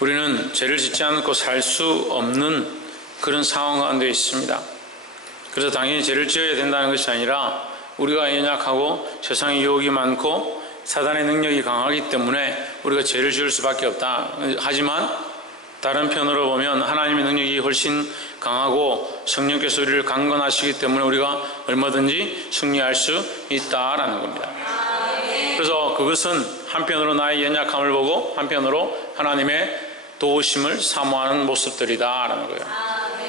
우리는 죄를 짓지 않고 살 수 없는 그런 상황 가운데 있습니다. 그래서 당연히 죄를 지어야 된다는 것이 아니라 우리가 연약하고 세상에 유혹이 많고 사단의 능력이 강하기 때문에 우리가 죄를 지을 수밖에 없다. 하지만 다른 편으로 보면 하나님의 능력이 훨씬 강하고 성령께서 우리를 강건하시기 때문에 우리가 얼마든지 승리할 수 있다라는 겁니다. 그래서 그것은 한편으로 나의 연약함을 보고 한편으로 하나님의 도우심을 사모하는 모습들이다라는 거예요.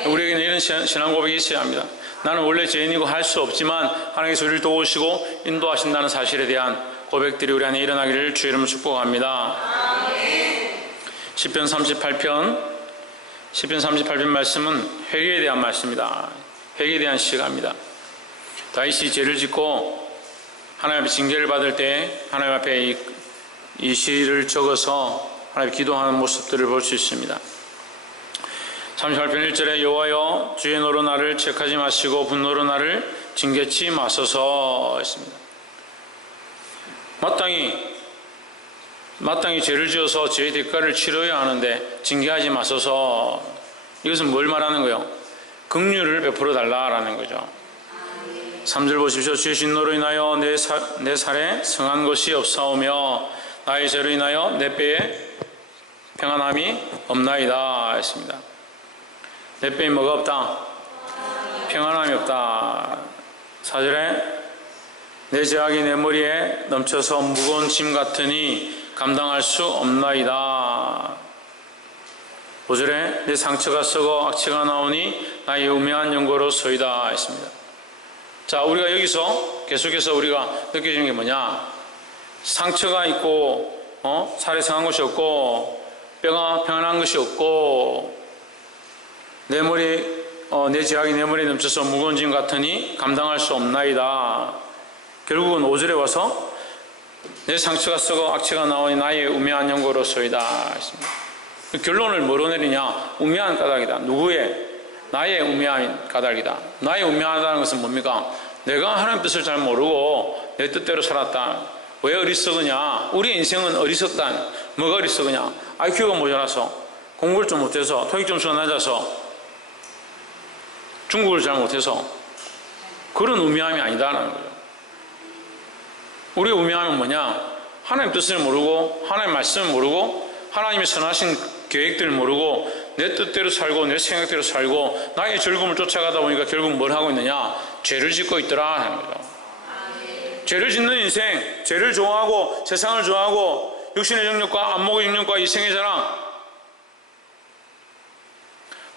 우리에게는 이런 신앙 고백이 있어야 합니다. 나는 원래 죄인이고 할 수 없지만 하나님께서 우리를 도우시고 인도하신다는 사실에 대한 고백들이 우리 안에 일어나기를 주의 이름으로 축복합니다. 시편 38편 말씀은 회개에 대한 말씀입니다. 회개에 대한 시가입니다. 다윗이 죄를 짓고 하나님 앞에 징계를 받을 때 하나님 앞에 이 시를 적어서 하나님 기도하는 모습들을 볼 수 있습니다. 38편 1절에 여호와여 주의 노로 나를 책하지 마시고 분노로 나를 징계치 마소서 했습니다. 마땅히 죄를 지어서 죄의 대가를 치러야 하는데 징계하지 마소서. 이것은 뭘 말하는 거예요? 긍휼을 베풀어 달라라는 거죠. 3절 보십시오. 주의 진노로 인하여 내 살에 성한 것이 없사오며 나의 죄로 인하여 내 뼈에 평안함이 없나이다 했습니다. 내 뼈에 뭐가 없다? 평안함이 없다. 4절에 내 죄악이 내 머리에 넘쳐서 무거운 짐 같으니 감당할 수 없나이다. 5절에 내 상처가 썩어 악취가 나오니 나의 우매한 연고로소이다 했습니다. 자, 우리가 여기서 계속해서 우리가 느껴지는 게 뭐냐? 상처가 있고 살에 상한 것이 없고 뼈가 평안한 것이 없고 내 죄악이 내 머리에 넘쳐서 무거운 짐 같으니 감당할 수 없나이다. 결국은 5절에 와서 내 상처가 썩어 악취가 나오니 나의 우매한 연고로소이다 했습니다. 결론을 뭐로 내리냐? 우매한 까닭이다. 누구의? 나의 우매한 까닭이다. 나의 우매하다는 것은 뭡니까? 내가 하나님 뜻을 잘 모르고 내 뜻대로 살았다. 왜 어리석으냐? 우리의 인생은 어리석다. 뭐가 어리석으냐? IQ가 모자라서, 공부를 좀 못해서, 토익 점수가 낮아서, 중국어를 잘 못해서 그런 우매함이 아니다라는 거예요. 우리의 우매함은 뭐냐? 하나님 뜻을 모르고 하나님 말씀을 모르고 하나님의 선하신 계획들을 모르고 내 뜻대로 살고 내 생각대로 살고 나의 즐거움을 쫓아가다 보니까 결국 뭘 하고 있느냐? 죄를 짓고 있더라 하는 거죠. 죄를 짓는 인생, 죄를 좋아하고 세상을 좋아하고 육신의 정욕과 안목의 정욕과 이생의 자랑.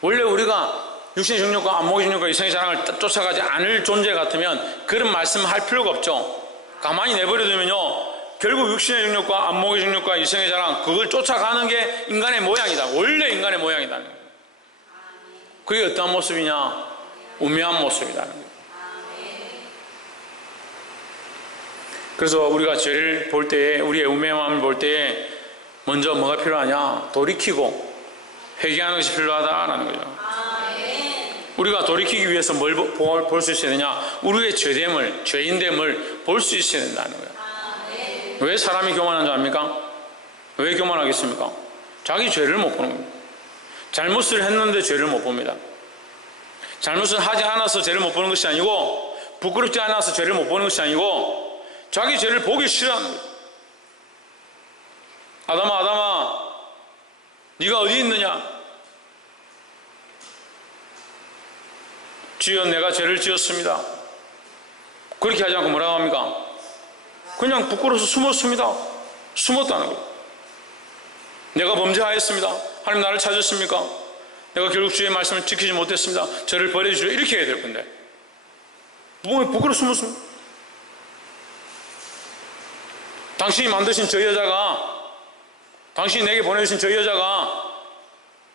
원래 우리가 육신의 정욕과 안목의 정욕과 이생의 자랑을 쫓아가지 않을 존재 같으면 그런 말씀을 할 필요가 없죠. 가만히 내버려두면요 결국 육신의 정욕과 안목의 정욕과 이생의 자랑 그걸 쫓아가는 게 인간의 모양이다. 원래 인간의 모양이다. 그게 어떤 모습이냐? 우매한 모습이라는 거예요. 그래서 우리가 죄를 볼 때에 우리의 우매함을 볼 때에 먼저 뭐가 필요하냐? 돌이키고 회개하는 것이 필요하다라는 거죠. 우리가 돌이키기 위해서 뭘 볼 수 있어야 되냐? 우리의 죄됨을, 죄인됨을 볼 수 있어야 된다는 거예요. 왜 사람이 교만한 줄 압니까? 왜 교만하겠습니까? 자기 죄를 못 보는 겁니다. 잘못을 했는데 죄를 못 봅니다. 잘못을 하지 않아서 죄를 못 보는 것이 아니고 부끄럽지 않아서 죄를 못 보는 것이 아니고 자기 죄를 보기 싫어하는 거예요. 아담아 네가 어디 있느냐? 주여 내가 죄를 지었습니다. 그렇게 하지 않고 뭐라고 합니까? 그냥 부끄러워서 숨었습니다. 숨었다는 거예요. 내가 범죄하였습니다. 하나님 나를 찾으십니까? 내가 결국 주의 말씀을 지키지 못했습니다. 저를 버려주시오. 이렇게 해야 될 건데 뭐 부끄러워 숨었습니다. 당신이 만드신 저 여자가 당신이 내게 보내주신 저 여자가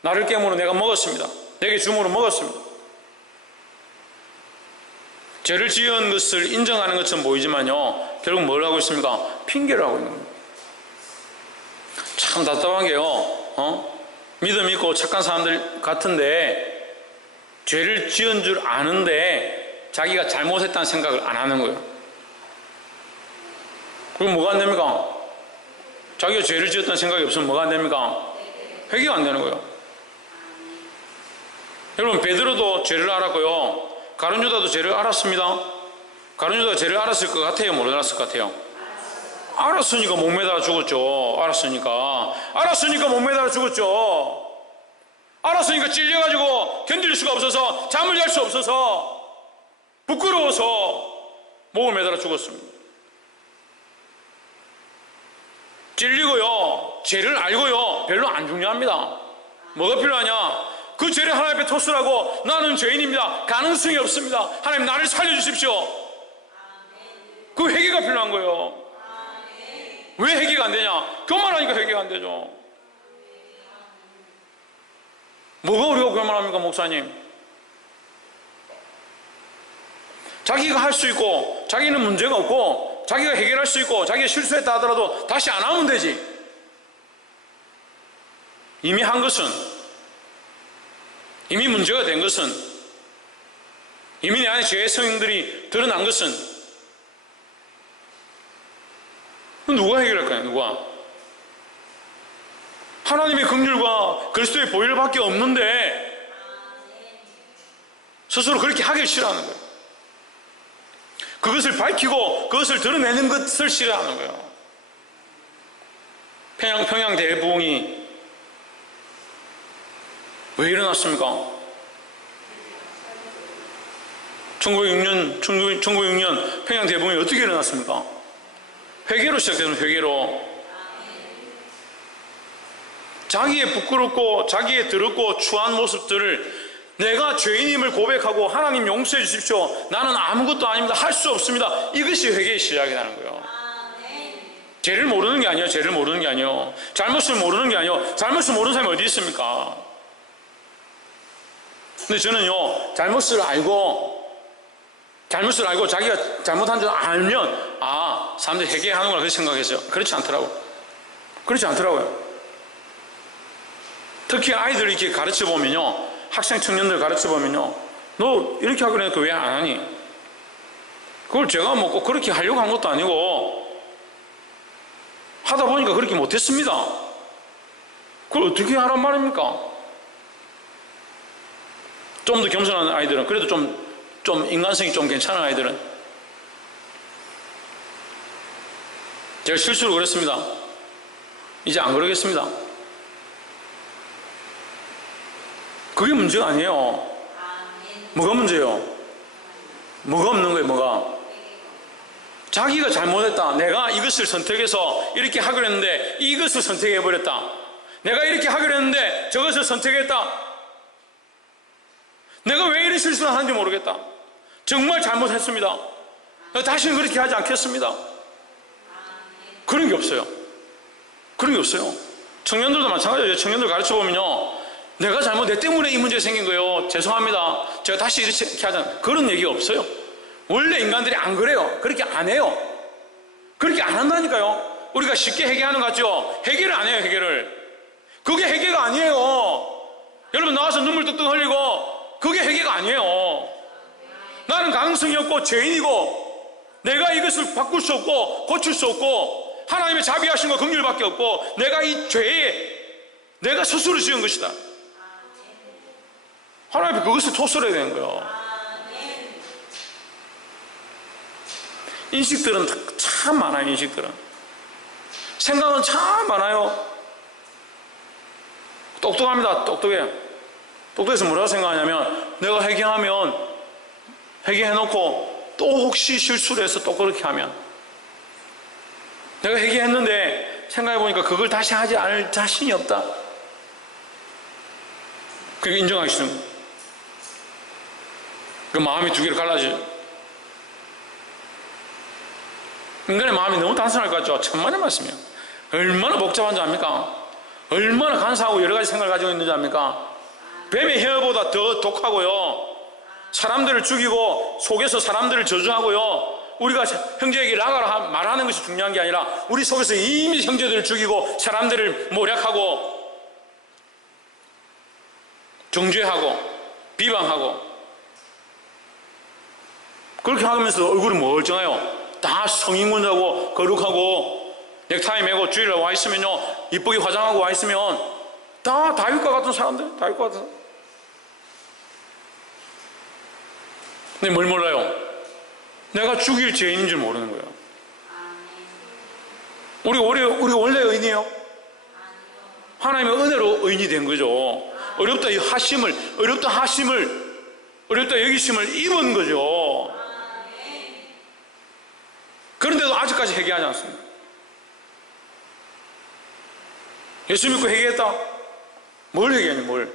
나를 깨물어 내가 먹었습니다. 내게 주므로 먹었습니다. 죄를 지은 것을 인정하는 것처럼 보이지만요 결국 뭘 하고 있습니까? 핑계를 하고 있는 겁니다. 참 답답한 게요 믿음 있고 착한 사람들 같은데 죄를 지은 줄 아는데 자기가 잘못했다는 생각을 안 하는 거예요. 그럼 뭐가 안 됩니까? 자기가 죄를 지었다는 생각이 없으면 뭐가 안 됩니까? 회개가 안 되는 거예요. 여러분, 베드로도 죄를 알았고요, 가룟 유다도 죄를 알았습니다. 가룟 유다가 죄를 알았을 것 같아요, 못 알았을 것 같아요? 알았으니까 못 매달아 죽었죠. 알았으니까 못 매달아 죽었죠. 알았으니까 찔려가지고 견딜 수가 없어서, 잠을 잘 수 없어서, 부끄러워서 목을 매달아 죽었습니다. 찔리고요, 죄를 알고요, 별로 안 중요합니다. 뭐가 필요하냐? 그 죄를 하나님 앞에 토설하고, 나는 죄인입니다, 가능성이 없습니다, 하나님 나를 살려주십시오. 그 회개가 필요한 거예요. 왜 회개가 안 되냐? 교만하니까 회개가 안 되죠. 뭐가 우리가 교만합니까, 목사님? 자기가 할 수 있고, 자기는 문제가 없고, 자기가 해결할 수 있고, 자기가 실수했다 하더라도 다시 안 하면 되지. 이미 한 것은, 이미 문제가 된 것은, 이미 내 안에 죄의 성인들이 드러난 것은 누가 해결할까요? 누가? 하나님의 긍휼과 그리스도의 보혈 밖에 없는데 스스로 그렇게 하길 싫어하는 거예요. 그것을 밝히고 그것을 드러내는 것을 싫어하는 거예요. 평양 대부흥이 왜 일어났습니까? 1906년 평양 대부흥이 어떻게 일어났습니까? 회개로 시작되는, 회개로. 자기의 부끄럽고 자기의 더럽고 추한 모습들을 내가 죄인임을 고백하고, 하나님 용서해 주십시오, 나는 아무것도 아닙니다, 할 수 없습니다, 이것이 회개의 시작이라는 거예요. 죄를 모르는 게 아니에요. 죄를 모르는 게 아니에요. 잘못을 모르는 게 아니에요. 잘못을 모르는 사람이 어디 있습니까? 근데 저는요, 잘못을 알고 자기가 잘못한 줄 알면, 사람들이 회개하는구나 그렇게 생각했어요. 그렇지 않더라고요. 특히 아이들 이렇게 가르쳐 보면요, 학생 청년들 가르쳐 보면요, 너 이렇게 하기로 했으니까 왜 안 하니? 그걸 제가 뭐 꼭 그렇게 하려고 한 것도 아니고, 하다 보니까 그렇게 못했습니다. 그걸 어떻게 하란 말입니까? 좀 더 겸손한 아이들은, 그래도 좀 인간성이 좀 괜찮은 아이들은, 제가 실수로 그랬습니다. 이제 안 그러겠습니다. 그게 문제가 아니에요. 뭐가 문제예요? 뭐가 없는 거예요, 뭐가? 자기가 잘못했다. 내가 이것을 선택해서 이렇게 하기로 했는데 이것을 선택해버렸다. 내가 이렇게 하기로 했는데 저것을 선택했다. 내가 왜 이런 실수를 하는지 모르겠다. 정말 잘못했습니다. 다시는 그렇게 하지 않겠습니다. 그런 게 없어요. 청년들도 마찬가지예요. 청년들 가르쳐보면요, 내가 내 때문에 이 문제 생긴 거예요, 죄송합니다, 제가 다시 이렇게 하잖아요. 그런 얘기가 없어요. 원래 인간들이 안 그래요. 그렇게 안 해요. 그렇게 안 한다니까요. 우리가 쉽게 회개하는 것 같죠? 회개를 안 해요, 회개를. 그게 회개가 아니에요. 여러분, 나와서 눈물 뚝뚝 흘리고, 그게 회개가 아니에요. 나는 가능성이 없고 죄인이고, 내가 이것을 바꿀 수 없고 고칠 수 없고, 하나님의 자비하신 거 긍휼밖에 없고, 내가 이 죄에 내가 스스로 지은 것이다. 하나님 그것을 토설해야 되는 거예요. 인식들은 참 많아요. 생각은 참 많아요. 똑똑합니다. 똑똑해서 뭐라고 생각하냐면, 내가 회개해놓고 또 혹시 실수를 해서 또 그렇게 하면, 내가 회개했는데 생각해보니까 그걸 다시 하지 않을 자신이 없다. 그게 인정하기 싫은 거예요. 그 마음이 두 개로 갈라져요. 인간의 마음이 너무 단순할 것 같죠? 천만의 말씀이에요. 얼마나 복잡한 줄 압니까? 얼마나 간사하고 여러 가지 생각을 가지고 있는 줄 압니까? 뱀의 혀보다 더 독하고요, 사람들을 죽이고 속에서 사람들을 저주하고요, 우리가 형제에게 라가라 말하는 것이 중요한 게 아니라 우리 속에서 이미 형제들을 죽이고 사람들을 모략하고 정죄하고 비방하고, 그렇게 하면서 얼굴이 멀쩡해요. 다 성인군자고 거룩하고 넥타이 매고 주일날 와 있으면요, 이쁘게 화장하고 와 있으면 다 다윗과 같은 사람들, 다윗과 같은 사람. 근데 뭘 몰라요? 내가 죽일 죄인인 줄 모르는 거예요. 우리 원래 의인이에요? 하나님의 은혜로 의인이 된 거죠. 어렵다 여기심을 입은 거죠. 그런데도 아직까지 회개하지 않습니다. 예수 믿고 회개했다? 뭘 회개하냐, 뭘?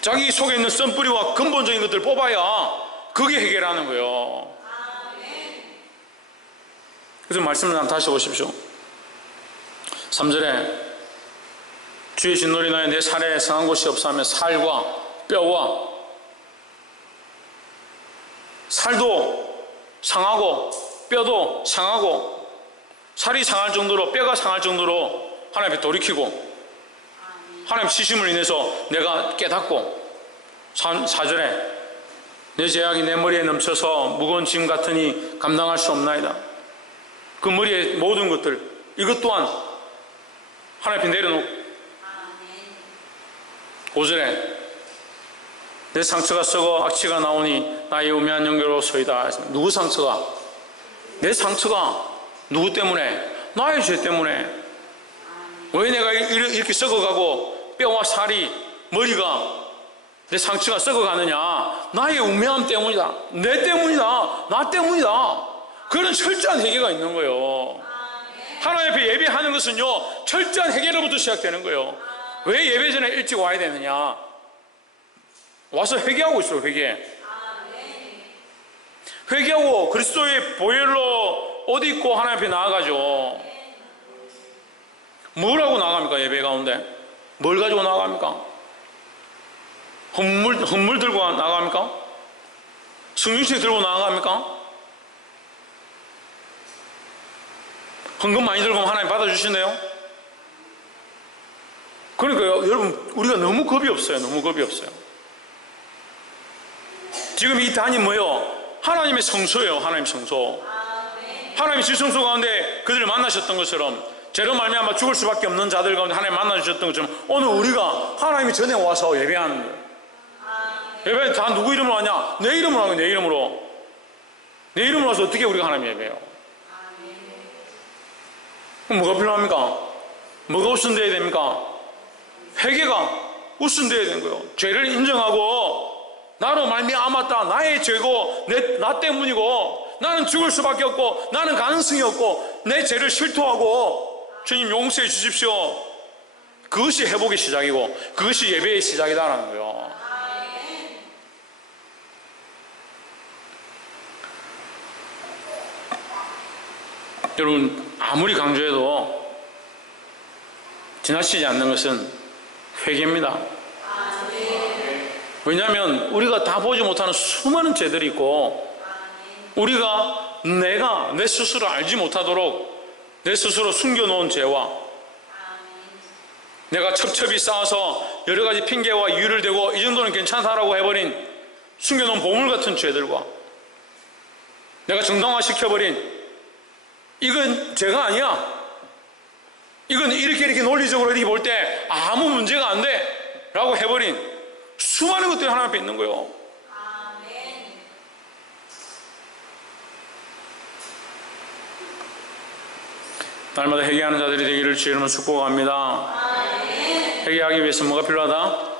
자기 속에 있는 썬뿌리와 근본적인 것들을 뽑아야 그게 해결하는 거예요. 그래서 말씀을 한번 다시 보십시오. 3절에 주의 진노리 나에 내 살에 성한 곳이 없어 하며 살과 뼈와, 살도 상하고 뼈도 상하고 살이 상할 정도로, 뼈가 상할 정도로 하나님 앞에 돌이키고 하나님 치심을 인해서 내가 깨닫고, 4절에 내 죄악이 내 머리에 넘쳐서 무거운 짐 같으니 감당할 수 없나이다. 그 머리의 모든 것들, 이것 또한 하나님 앞에 내려놓고, 5절에 내 상처가 썩어 악취가 나오니 나의 우매한 연결로 서이다. 누구 상처가? 내 상처가 누구 때문에? 나의 죄 때문에. 왜 내가 이렇게 썩어가고 뼈와 살이, 머리가, 내 상처가 썩어가느냐? 나의 우매함 때문이다. 내 때문이다. 나 때문이다. 그런 철저한 회개가 있는 거예요. 하나님 앞에 예배하는 것은요, 철저한 회개로부터 시작되는 거예요. 왜 예배 전에 일찍 와야 되느냐? 와서 회개하고 있어요. 회개하고 그리스도의 보혈로 옷 입고 하나님 앞에 나아가죠. 뭘 하고 나갑니까? 예배 가운데 뭘 가지고 나갑니까? 헌물 들고 나갑니까? 성령책 들고 나갑니까? 헌금 많이 들고 하나님 받아주시네요. 그러니까요, 여러분, 우리가 너무 겁이 없어요. 지금 이 단이 뭐예요? 하나님의 성소예요. 하나님 성소. 하나님의 지성소 가운데 그들을 만나셨던 것처럼, 죄로 말미암아 죽을 수밖에 없는 자들 가운데 하나님 만나주셨던 것처럼, 오늘 우리가 하나님이 전에 와서 예배하는 거예요. 예배 다 누구 이름으로 하냐? 내 이름으로 하는 거예요. 내 이름으로 와서 어떻게 우리가 하나님 예배해요? 그럼 뭐가 필요합니까? 뭐가 우선되어야 됩니까? 회개가 우선되어야 되는 거예요. 죄를 인정하고, 나로 말미암았다, 나의 죄고 나 때문이고, 나는 죽을 수밖에 없고, 나는 가능성이 없고, 내 죄를 실토하고 주님 용서해 주십시오. 그것이 회복의 시작이고 그것이 예배의 시작이다라는 거예요. 여러분, 아무리 강조해도 지나치지 않는 것은 회개입니다. 왜냐하면 우리가 다 보지 못하는 수많은 죄들이 있고, 우리가 내 스스로 알지 못하도록 내 스스로 숨겨놓은 죄와, 내가 첩첩이 쌓아서 여러 가지 핑계와 이유를 대고 이 정도는 괜찮다라고 해버린 숨겨놓은 보물 같은 죄들과, 내가 정당화시켜버린 이건 죄가 아니야, 이건 이렇게 논리적으로 이렇게 볼 때 아무 문제가 안 돼 라고 해버린 수많은 것들이 하나님 앞에 있는 거예요. 날마다 회개하는 자들이 되기를 주의 이름으로 축복합니다. 회개하기 위해서 뭐가 필요하다?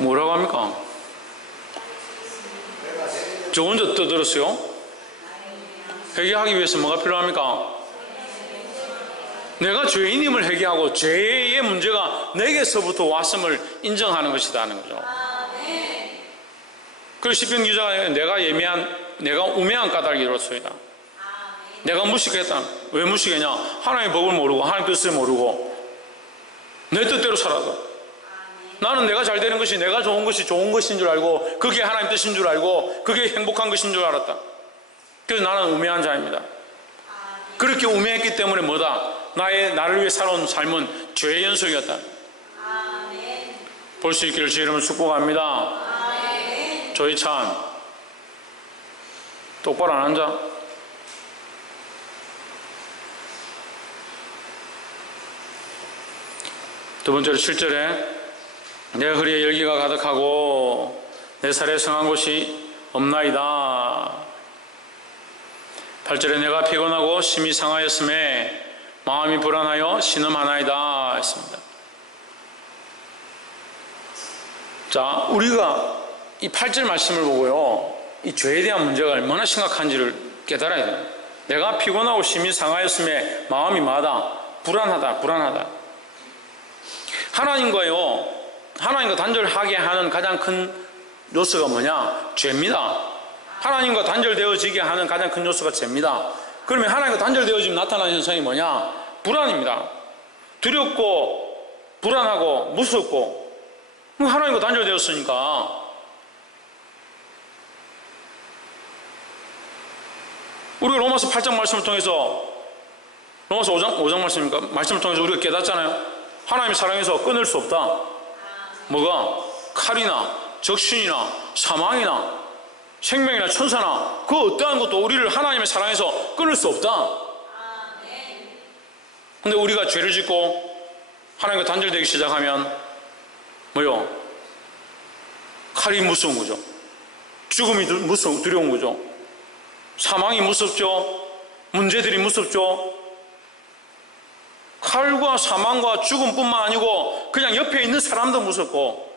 뭐라고 합니까? 저 혼자 떠들었어요? 회개하기 위해서 뭐가 필요합니까? 내가 죄인임을 회개하고 죄의 문제가 내게서부터 왔음을 인정하는 것이다 하는 거죠. 그리고 시편 기자가 내가 우매한 까닭이로소이다. 내가 무식했다. 왜 무식했냐? 하나님의 법을 모르고 하나님 뜻을 모르고 내 뜻대로 살아서, 나는 내가 잘 되는 것이, 내가 좋은 것이 좋은 것인 줄 알고, 그게 하나님 뜻인 줄 알고, 그게 행복한 것인 줄 알았다. 그래서 나는 우매한 자입니다. 그렇게 우매했기 때문에 뭐다? 나를 위해 살아온 삶은 죄의 연속이었다. 볼 수 있기를 주의 이름으로 축복합니다. 조이찬, 똑바로 안 앉아? 두 번째로 7절에 내 허리에 열기가 가득하고 내 살에 성한 곳이 없나이다. 8절에 내가 피곤하고 심히 상하였음에 마음이 불안하여 신음하나이다 했습니다. 자, 우리가 이 8절 말씀을 보고요, 이 죄에 대한 문제가 얼마나 심각한지를 깨달아야 돼요. 내가 피곤하고 심히 상하였음에 마음이 마다 불안하다. 하나님과 단절하게 하는 가장 큰 요소가 뭐냐? 죄입니다. 하나님과 단절되어지게 하는 가장 큰 요소가 죄입니다. 그러면 하나님과 단절되어지면 나타나는 현상이 뭐냐? 불안입니다. 두렵고 불안하고 무섭고, 하나님과 단절되었으니까 우리가 로마서 8장 말씀을 통해서, 로마서 5장 말씀입니까? 말씀을 통해서 우리가 깨닫잖아요. 하나님의 사랑에서 끊을 수 없다. 뭐가? 칼이나 적신이나 사망이나 생명이나 천사나 그 어떠한 것도 우리를 하나님의 사랑에서 끊을 수 없다. 근데 우리가 죄를 짓고 하나님과 단절되기 시작하면 뭐요? 칼이 무서운 거죠. 죽음이 두려운 거죠. 사망이 무섭죠. 문제들이 무섭죠. 칼과 사망과 죽음뿐만 아니고 그냥 옆에 있는 사람도 무섭고,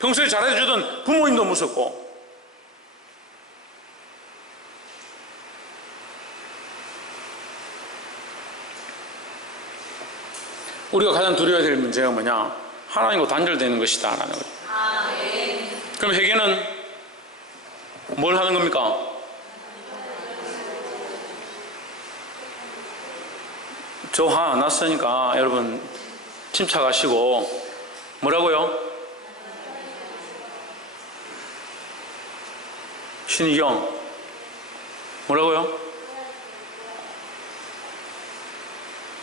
평소에 잘해주던 부모님도 무섭고. 우리가 가장 두려워야 될 문제가 뭐냐? 하나님과 단절되는 것이다 라는 거죠. 그럼 회개는 뭘 하는 겁니까? 저 화 안 났으니까 여러분 침착하시고, 뭐라고요? 신희경 뭐라고요?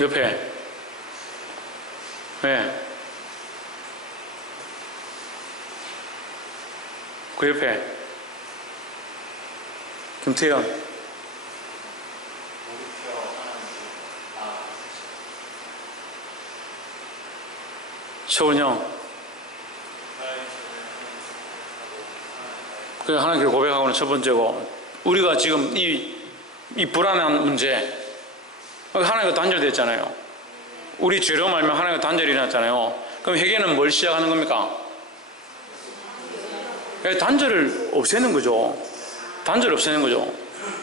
옆에 네. 그 옆에 김태현 최은영 그 하나님께 고백하고는 첫 번째고, 우리가 지금 이 불안한 문제, 하나님과 단절됐잖아요. 우리 죄로 말면 하나님과 단절이 났잖아요. 그럼 회개는 뭘 시작하는 겁니까? 단절을 없애는 거죠. 단절 없애는 거죠.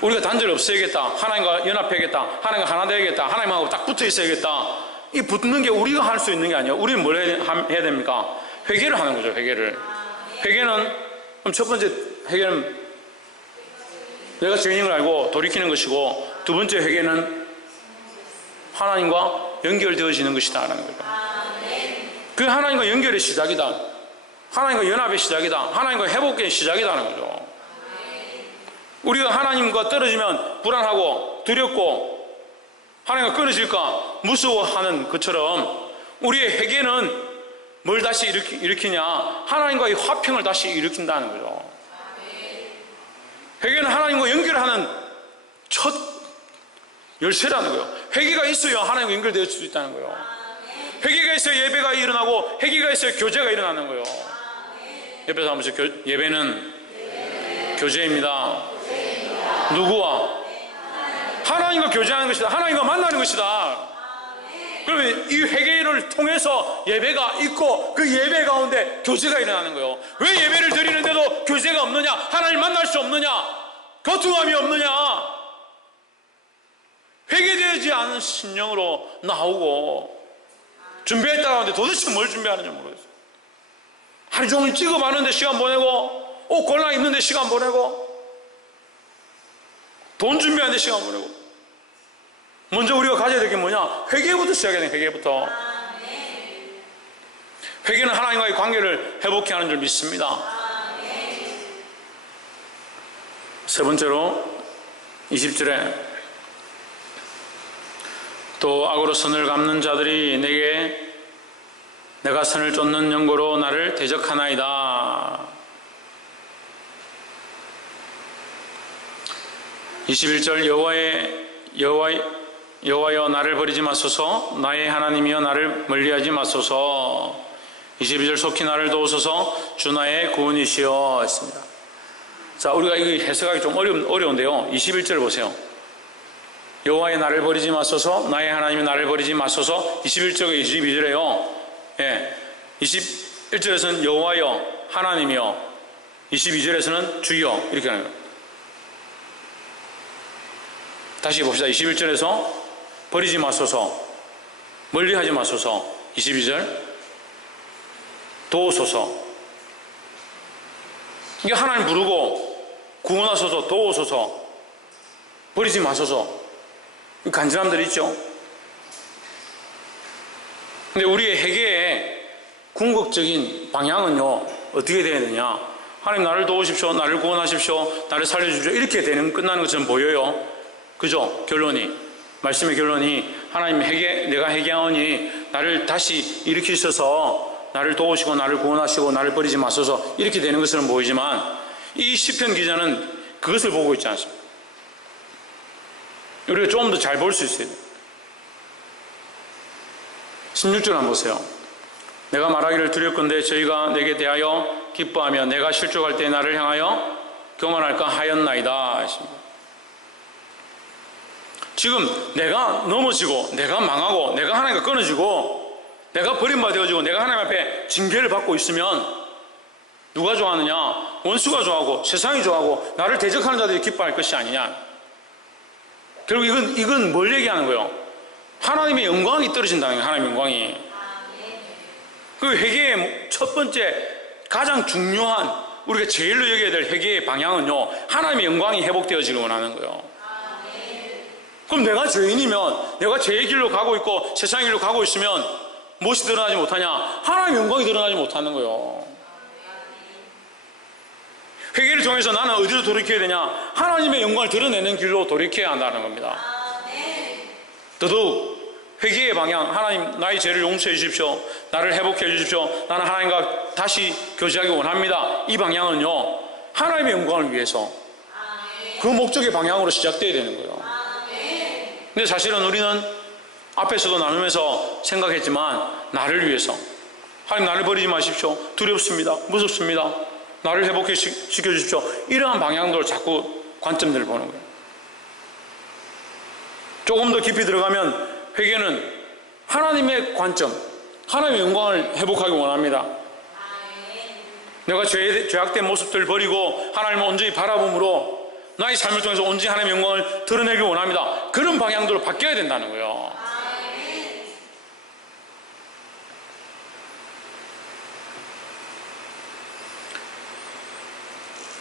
우리가 단절 없애야겠다. 하나님과 연합해야겠다. 하나님과 하나 되야겠다. 하나님하고 딱 붙어 있어야겠다. 이 붙는 게 우리가 할 수 있는 게 아니에요. 우리는 뭘 해야 됩니까? 회개를 하는 거죠. 회개를. 회개는, 그럼 첫 번째 회개는 내가 죄인인 걸 알고 돌이키는 것이고, 두 번째 회개는 하나님과 연결되어지는 것이다 라는 거죠. 그 하나님과 연결의 시작이다. 하나님과 연합의 시작이다. 하나님과 회복의 시작이라는 거죠. 우리가 하나님과 떨어지면 불안하고 두렵고 하나님과 끊어질까 무서워하는 것처럼, 우리의 회개는 뭘 다시 일으키냐? 하나님과의 화평을 다시 일으킨다는 거죠. 회개는 하나님과 연결하는 첫 열쇠라는 거예요. 회개가 있어야 하나님과 연결될 수 있다는 거예요. 회개가 있어야 예배가 일어나고, 회개가 있어야 교제가 일어나는 거예요. 옆에서 한번 예배는 교제입니다. 누구와? 하나님과 교제하는 것이다. 하나님과 만나는 것이다. 그러면 이 회개를 통해서 예배가 있고, 그 예배 가운데 교제가 일어나는 거예요. 왜 예배를 드리는데도 교제가 없느냐? 하나님을 만날 수 없느냐? 거tum함이 없느냐? 회개되지 않은 심령으로 나오고 준비했다고 하는데 도대체 뭘 준비하는지 모르겠어요. 하루 종일 찍어봤는데 시간 보내고, 옷 골라 입는데 시간 보내고, 돈 준비하는데 시간 보내고. 먼저 우리가 가져야 될 게 뭐냐? 회개부터 시작해야 돼. 회개부터. 회개는 하나님과의 관계를 회복해 하는 줄 믿습니다. 세 번째로 20절에 또 악으로 선을 갚는 자들이 내가 선을 쫓는 연고로 나를 대적하나이다. 21절 여호와여 나를 버리지 마소서. 나의 하나님이여 나를 멀리하지 마소서. 22절 속히 나를 도우소서. 주 나의 구원이시여 했습니다. 자, 우리가 이거 해석하기 좀 어려운데요. 21절 보세요. 여호와의 나를 버리지 마소서. 나의 하나님이 나를 버리지 마소서. 21절과 22절에요. 예, 21절에서는 여호와여 하나님이여, 22절에서는 주여 이렇게 하는 거예요. 다시 봅시다. 21절에서 버리지 마소서, 멀리하지 마소서. 22절 도우소서. 이게 하나님 부르고 구원하소서, 도우소서, 버리지 마소서. 간절함들 있죠. 근데 우리의 회개의 궁극적인 방향은요, 어떻게 되어야 되냐? 하나님 나를 도우십시오, 나를 구원하십시오, 나를 살려주십시오, 이렇게 끝나는 것처럼 보여요. 그죠? 결론이, 말씀의 결론이 하나님 내가 회개하오니 나를 다시 일으키셔서 나를 도우시고 나를 구원하시고 나를 버리지 마소서, 이렇게 되는 것처럼 보이지만 이 시편 기자는 그것을 보고 있지 않습니다. 우리가 좀 더 잘 볼 수 있어요. 16절 한번 보세요. 내가 말하기를 두렵건대 저희가 내게 대하여 기뻐하며 내가 실족할 때 나를 향하여 교만할까 하였나이다. 지금 내가 넘어지고 내가 망하고 내가 하나님과 끊어지고 내가 버림받아지고 내가 하나님 앞에 징계를 받고 있으면 누가 좋아하느냐? 원수가 좋아하고 세상이 좋아하고 나를 대적하는 자들이 기뻐할 것이 아니냐. 결국 이건 뭘 얘기하는 거예요? 하나님의 영광이 떨어진다는 거예요. 하나님의 영광이. 그 회개의 첫 번째 가장 중요한 우리가 제일로 여겨야 될 회개의 방향은요, 하나님의 영광이 회복되어지길 원하는 거예요. 그럼 내가 죄인이면, 내가 죄의 길로 가고 있고 세상의 길로 가고 있으면 무엇이 드러나지 못하냐? 하나님의 영광이 드러나지 못하는 거예요. 회개를 통해서 나는 어디로 돌이켜야 되냐? 하나님의 영광을 드러내는 길로 돌이켜야 한다는 겁니다. 더더욱 회개의 방향, 하나님 나의 죄를 용서해 주십시오, 나를 회복해 주십시오, 나는 하나님과 다시 교제하기 원합니다. 이 방향은요, 하나님의 영광을 위해서 그 목적의 방향으로 시작돼야 되는 거예요. 근데 사실은 우리는 앞에서도 나누면서 생각했지만 나를 위해서, 하나님 나를 버리지 마십시오, 두렵습니다, 무섭습니다, 나를 회복해 시켜주십시오, 이러한 방향으로 자꾸 관점들을 보는 거예요. 조금 더 깊이 들어가면 회개는 하나님의 관점, 하나님의 영광을 회복하기 원합니다. 내가 죄악된 모습들을 버리고 하나님을 온전히 바라봄으로 나의 삶을 통해서 온전히 하나님의 영광을 드러내기 원합니다. 그런 방향으로 바뀌어야 된다는 거예요.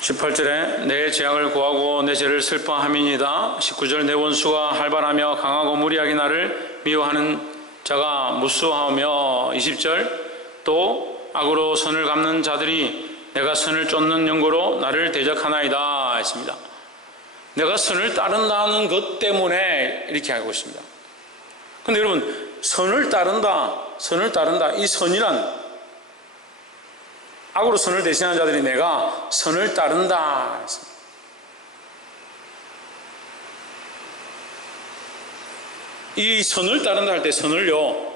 (18절에) 내 죄악을 고하고 내 죄를 슬퍼함이니이다. (19절) 내 원수가 활발하며 강하고 무리하게 나를 미워하는 자가 무수하며. (20절) 또 악으로 선을 갚는 자들이 내가 선을 쫓는 연고로 나를 대적하나이다 했습니다. 내가 선을 따른다는 것 때문에 이렇게 하고 있습니다. 근데 여러분, 선을 따른다, 이 선이란, 악으로 선을 대신하는 자들이 내가 선을 따른다. 이 선을 따른다 할 때 선을요,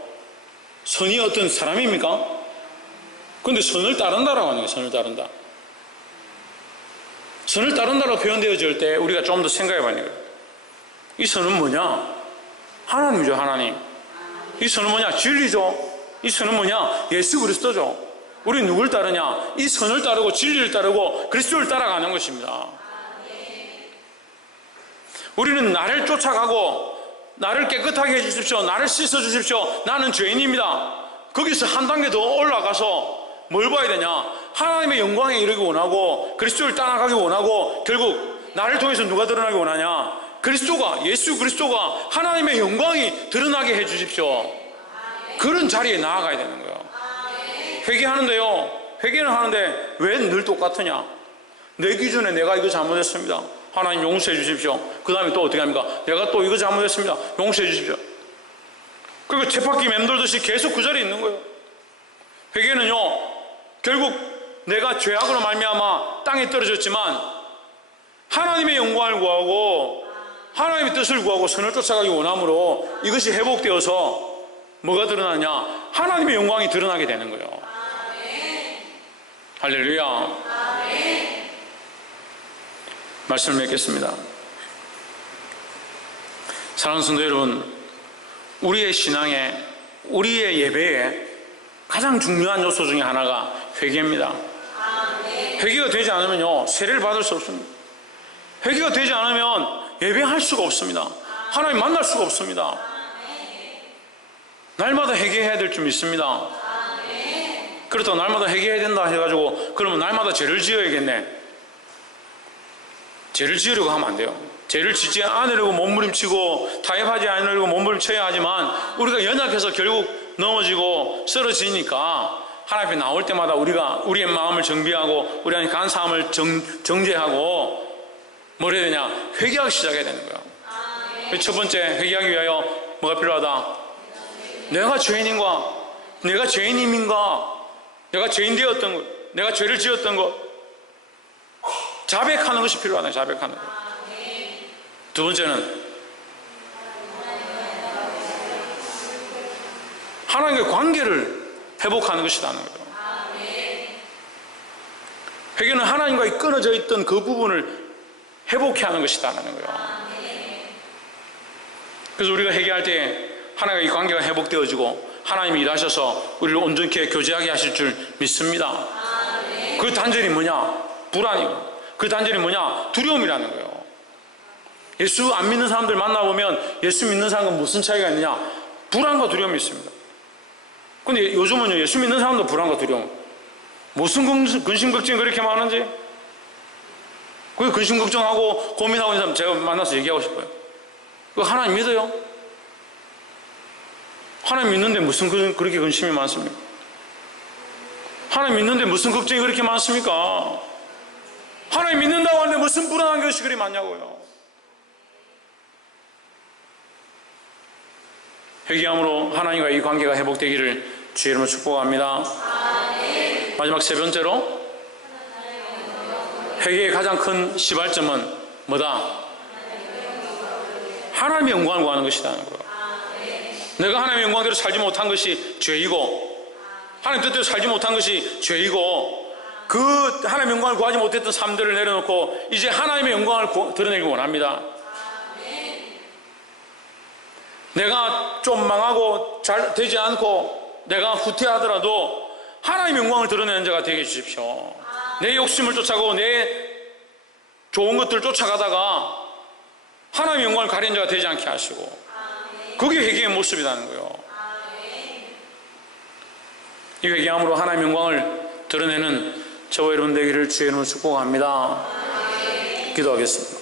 선이 어떤 사람입니까? 근데 선을 따른다라고 하는 거예요. 선을 따른다. 선을 따른다로 표현되어질 때 우리가 좀 더 생각해 봐야 돼요. 이 선은 뭐냐? 하나님이죠, 하나님. 이 선은 뭐냐? 진리죠. 이 선은 뭐냐? 예수 그리스도죠. 우리 누굴 따르냐? 이 선을 따르고 진리를 따르고 그리스도를 따라가는 것입니다. 우리는 나를 쫓아가고 나를 깨끗하게 해주십시오, 나를 씻어주십시오, 나는 죄인입니다. 거기서 한 단계 더 올라가서 뭘 봐야 되냐? 하나님의 영광에 이르기 원하고 그리스도를 따라가기 원하고, 결국 나를 통해서 누가 드러나기 원하냐? 그리스도가, 예수 그리스도가 하나님의 영광이 드러나게 해주십시오. 그런 자리에 나아가야 되는 거예요. 회개하는데요, 회개는 하는데 왜 늘 똑같으냐? 내 기준에 내가 이거 잘못했습니다, 하나님 용서해 주십시오. 그 다음에 또 어떻게 합니까? 내가 또 이거 잘못했습니다, 용서해 주십시오. 그리고 쳇바퀴 맴돌듯이 계속 그 자리에 있는 거예요. 회개는요, 결국 내가 죄악으로 말미암아 땅에 떨어졌지만 하나님의 영광을 구하고 하나님의 뜻을 구하고 선을 쫓아가기 원함으로 이것이 회복되어서 뭐가 드러나냐? 하나님의 영광이 드러나게 되는 거예요. 할렐루야. 말씀을 맺겠습니다. 사랑하는 성도 여러분, 우리의 신앙에, 우리의 예배에 가장 중요한 요소 중에 하나가 회개입니다. 회개가 되지 않으면요, 세례를 받을 수 없습니다. 회개가 되지 않으면 예배할 수가 없습니다. 하나님 만날 수가 없습니다. 날마다 회개해야 될 줄 믿습니다. 그렇다고 날마다 회개해야 된다 해가지고 그러면 날마다 죄를 지어야겠네. 죄를 지으려고 하면 안 돼요. 죄를 짓지 않으려고 몸부림치고 타협하지 않으려고 몸부림쳐야 하지만 우리가 연약해서 결국 넘어지고 쓰러지니까 하나님 앞에 나올 때마다 우리가 우리의 마음을 정비하고 우리 안에 간사함을 정죄하고 뭘 해야 되냐? 회개하기 시작해야 되는 거예요. 첫 번째, 회개하기 위하여 뭐가 필요하다? 내가 죄인인가? 내가 죄인임인가? 내가 죄인 되었던 것, 내가 죄를 지었던 것, 자백하는 것이 필요하다. 자백하는 것. 두 번째는 하나님과의 관계를 회복하는 것이라는 거예요. 회개는 하나님과의 끊어져 있던 그 부분을 회복해 하는 것이다라는 거예요. 그래서 우리가 회개할 때 하나님과의 관계가 회복되어지고 하나님이 일하셔서 우리를 온전케 교제하게 하실 줄 믿습니다. 그 단절이 뭐냐? 불안이고, 그 단절이 뭐냐? 두려움이라는 거예요. 예수 안 믿는 사람들 만나보면 예수 믿는 사람과 무슨 차이가 있느냐? 불안과 두려움이 있습니다. 근데 요즘은요, 예수 믿는 사람도 불안과 두려움. 무슨 근심 걱정이 그렇게 많은지? 그 근심 걱정하고 고민하고 있는 사람 제가 만나서 얘기하고 싶어요. 그 하나님 믿어요? 하나님 믿는데 무슨 그렇게 근심이 많습니까? 하나님 믿는데 무슨 걱정이 그렇게 많습니까? 하나님 믿는다고 하는데 무슨 불안한 것이 그리 많냐고요. 회개함으로 하나님과 이 관계가 회복되기를 주의 이름으로 축복합니다. 마지막 세 번째로 회개의 가장 큰 시발점은 뭐다? 하나님의 영광을 구하는 것이라는 거예요. 내가 하나님의 영광대로 살지 못한 것이 죄이고 하나님 뜻대로 살지 못한 것이 죄이고 그 하나님의 영광을 구하지 못했던 삶들을 내려놓고 이제 하나님의 영광을 드러내기 원합니다. 내가 좀 망하고 잘 되지 않고 내가 후퇴하더라도 하나님의 영광을 드러내는 자가 되게 해주십시오. 내 욕심을 쫓아가고 내 좋은 것들을 쫓아가다가 하나님의 영광을 가리는 자가 되지 않게 하시고 그게 회개의 모습이라는 거예요. 이 회개함으로 하나님의 영광을 드러내는 저와 여러분 되기를 주의 이름으로 축복합니다. 기도하겠습니다.